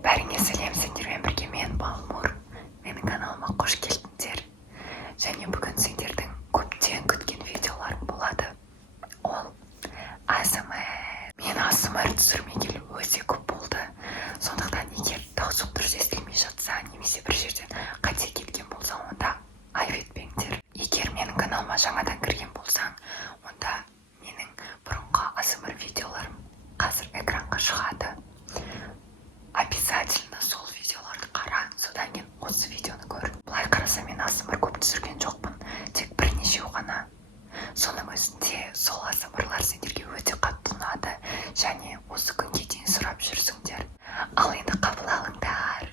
Бәріңе сәлем, сендермен бірге мен Балмұр. Менің каналыма қош келдіңдер. Және бүгін сендердің көптен күткен видеоларың болады. Ол ASMR. Мен ASMR түсірмегелі өте көп болды. Сондықтан егер дауысым дұрыс естілмей жатса, немесе бір жерден қате кеткен болса, онда айып етпеңдер. Егер менің каналыма жаңадан кірген болсаң, онда менің бұрынғы ASMR видеоларым қазір экранға шығады. Обязательно сол видеоларды қара, содан кейін осы видеоны көр. Былай қараса мен ASMR көп түсірген жоқпын, тек бірнешеу ғана. Соның өзінде сол ASMR-лар сендерге өте қатты ұнады, және осы күнге дейін сұрап жүрсіңдер. Ал енді қабыл алыңдар.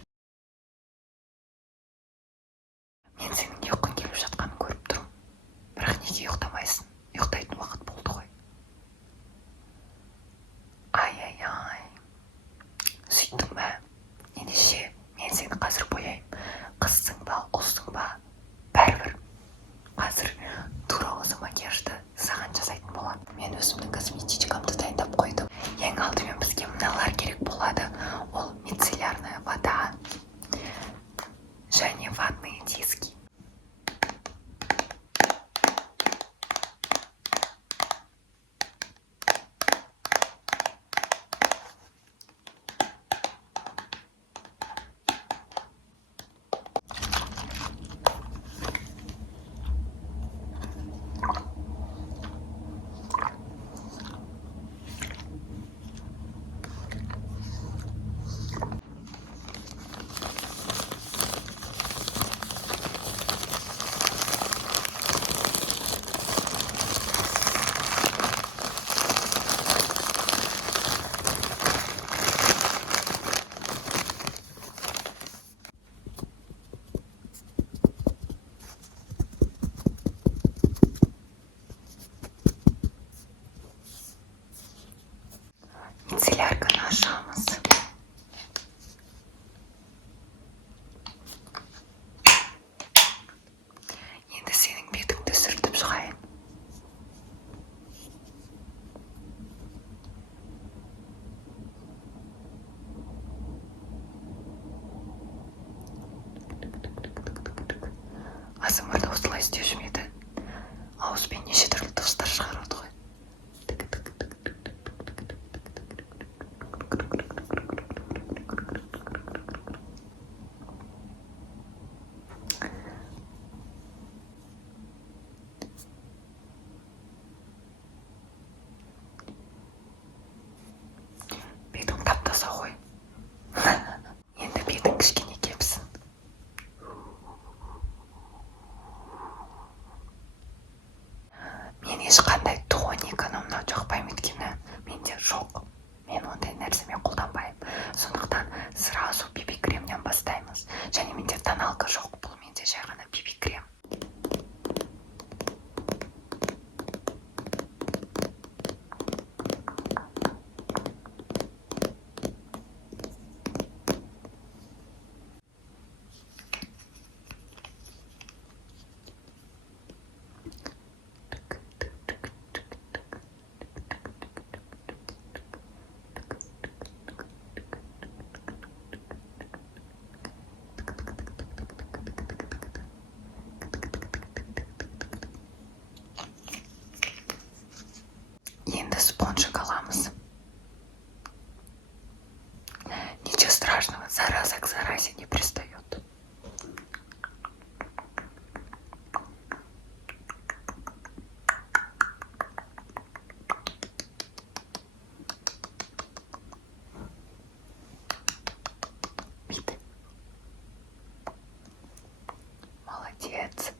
Мен сенің ұйқың келіп жатқанын көріп тұрмын. Бірақ неге ұйықтамайсың? Ұйықтайтын уақыт болды ғой. Ай. Сөйттің бе? Ендеше, мен сені қазір бояйым. Қызсың ба, ұлсың ба? Бәрібір. Қазір тура осы макияжды саған жасайтын боламын. Мен өзімнің косметичкамды дайындап қойдым. Ең алдымен бізге мыналар керек болады. Ол мицеллярная вода және ватные диски. Мицеллярканы ашамыз. Енді сенің бетіңді сүртіп шығайын. ASMR-да осылай істеуші ме еді? Ауызбен неше түрлі дыбыстар шығарады ғой. Бетің тап-таза ғой. Енді бетің кішкене кепсін. Мен ешқандай тониканы мынау жақпаймын, өйткені менде жоқ. Мен ондай нәрсемен қолданбаймын. Сондықтан сразу BB кремнен бастаймыз. Және менде тоналка жоқ, бұл менде жай ғана BB крем. Енді спонжик аламыз. Ничего страшного, зараза к заразе не пристает. Видите? Молодец.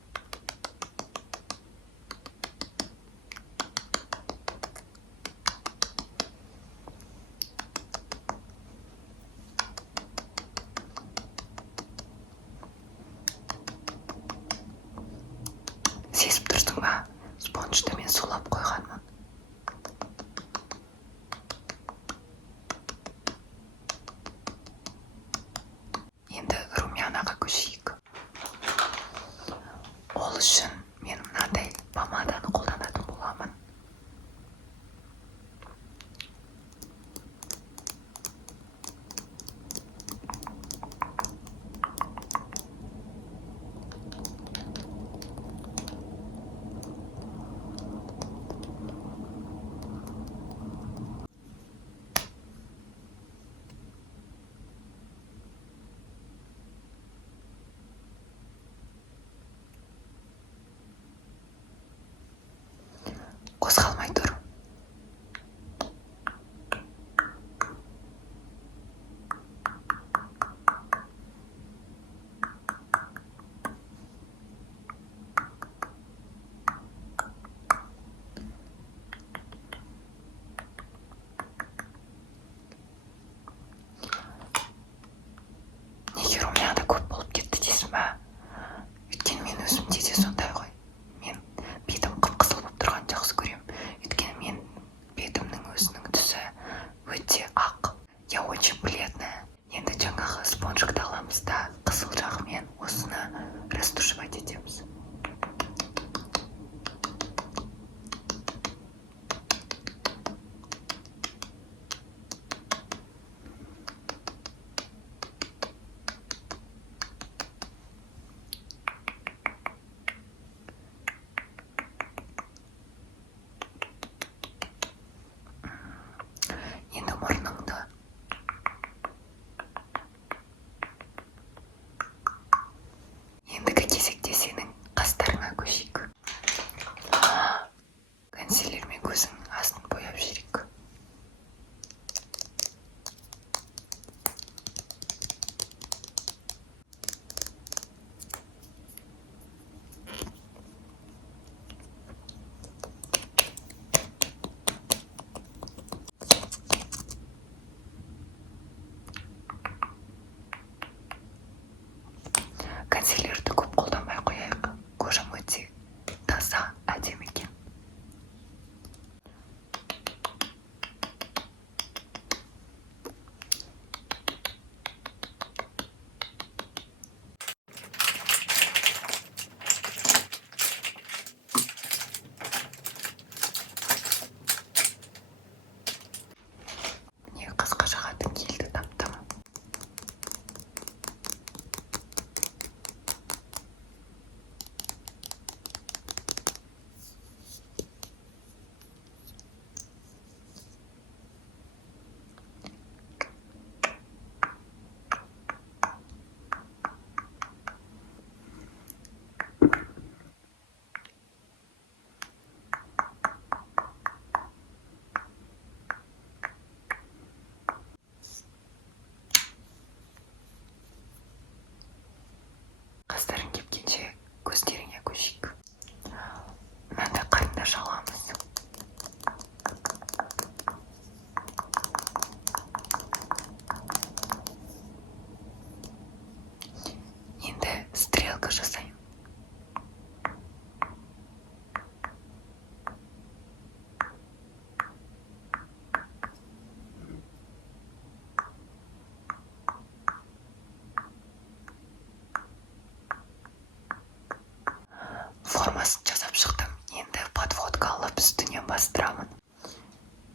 үстіне бастырамын.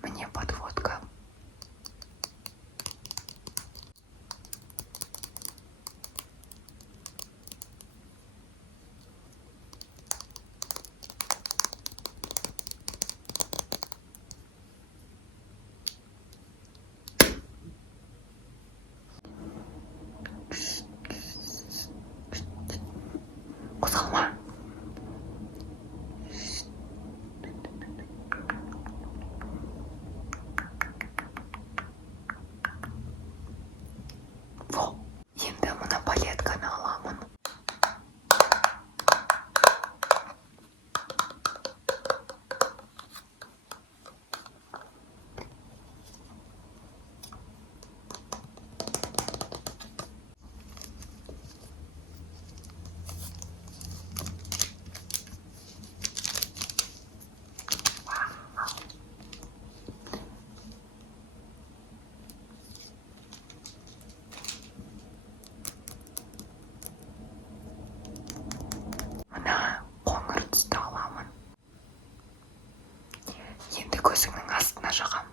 Міне подводка. Қозғалма. Во, енді мына палетканы аламын. Мына қоңыр түсті аламын. Енді көзіңнің астына жағам.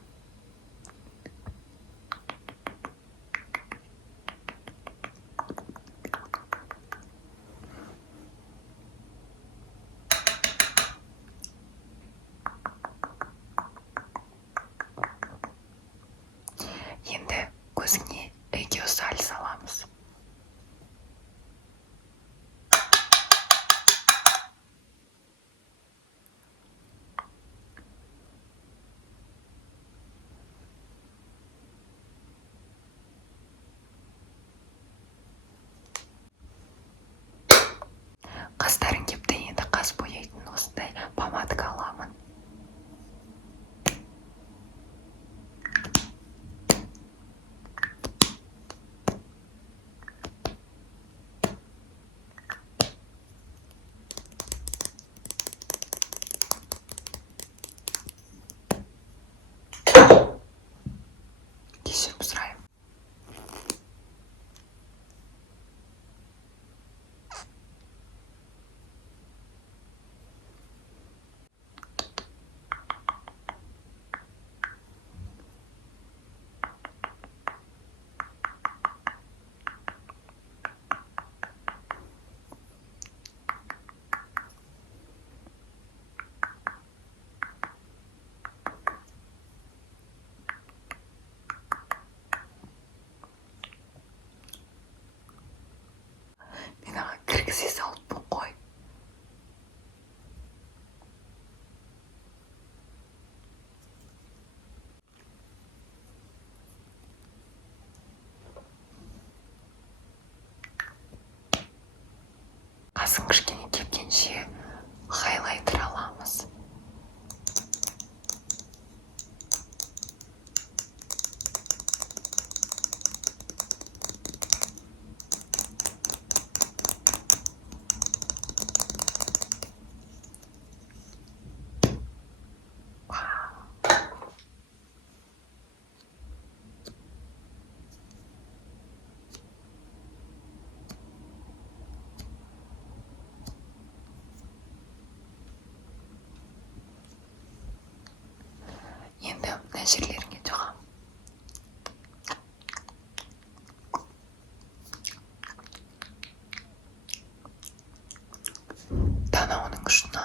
Енді көзіңе эгиосаль саламыз. Қастарың кепті, енді қас бояйтын осындай помадка аламын. Кешірім сұраймын. Мені кіргізе салыппын ғой. Қасың кішкене кепкенше хайлайтер аламыз. Енді мына жерлеріңе жағам. Танауының ұшына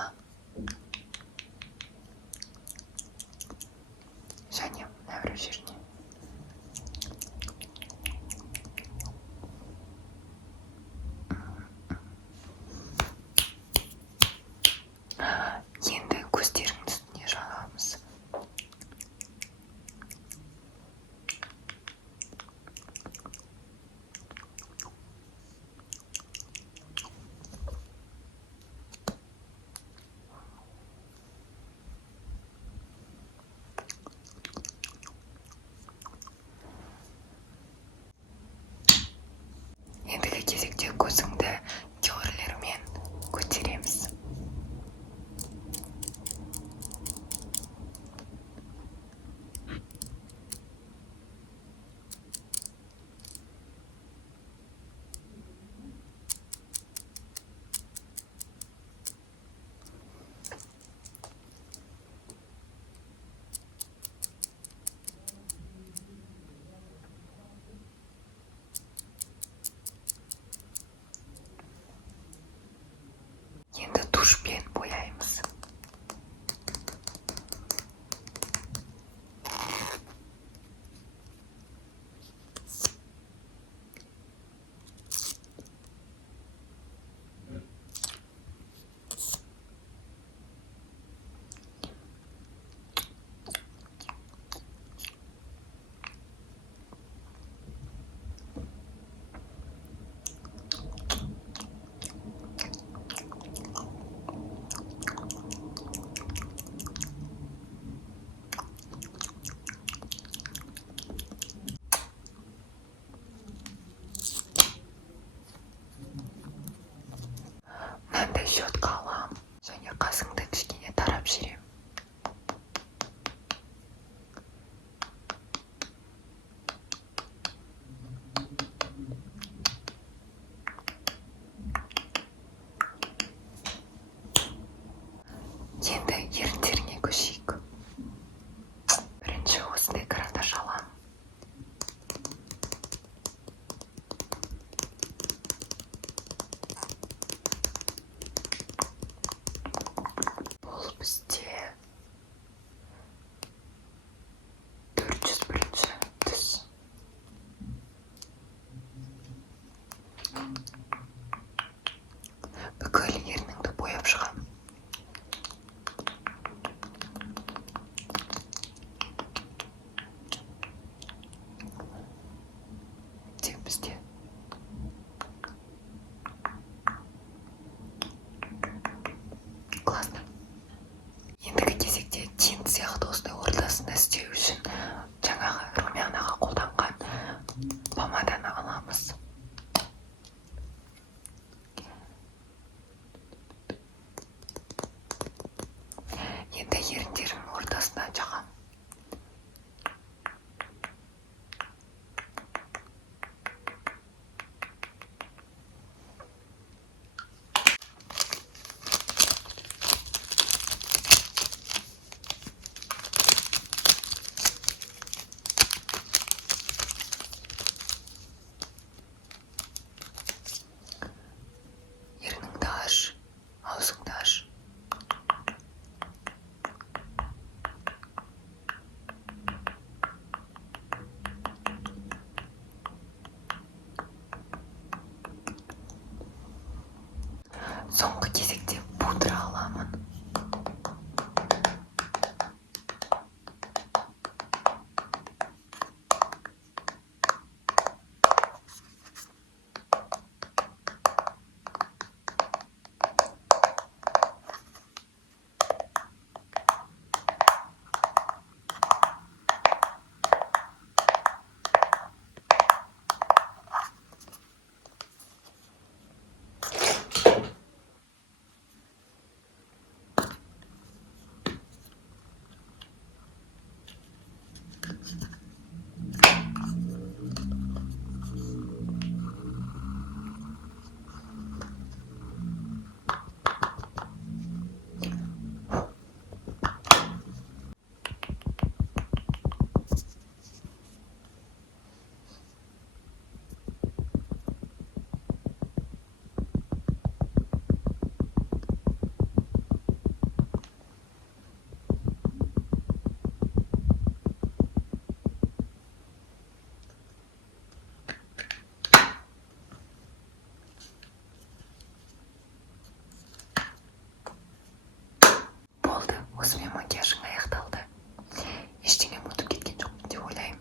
және мына бір жеріне. Енді көздеріңнің үстіне жағамыз. істе. Классно. Ендігі кезекте тинт сияқты осындай ортасында істеу үшін жаңағы румянаға қолданған помаданы аламыз. Енді еріндерімнің ортасына жағам. Ерніңді аш, аузыңды аш. Соңғы кезекте пудра аламын. Болды, осымен макияжың аяқталды. Ештеңе ұмытып кеткен жоқпын деп ойлаймын.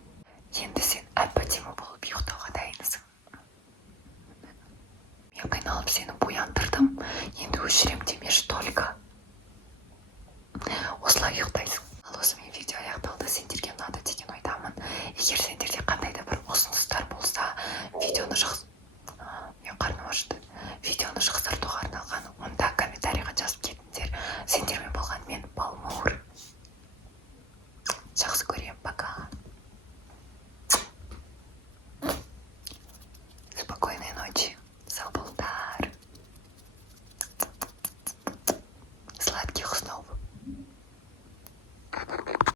Енді сен әп-әдемі болып ұйықтауға дайынсың. Мен қиналып сені бояндырдым. Енді өшірем демеші только.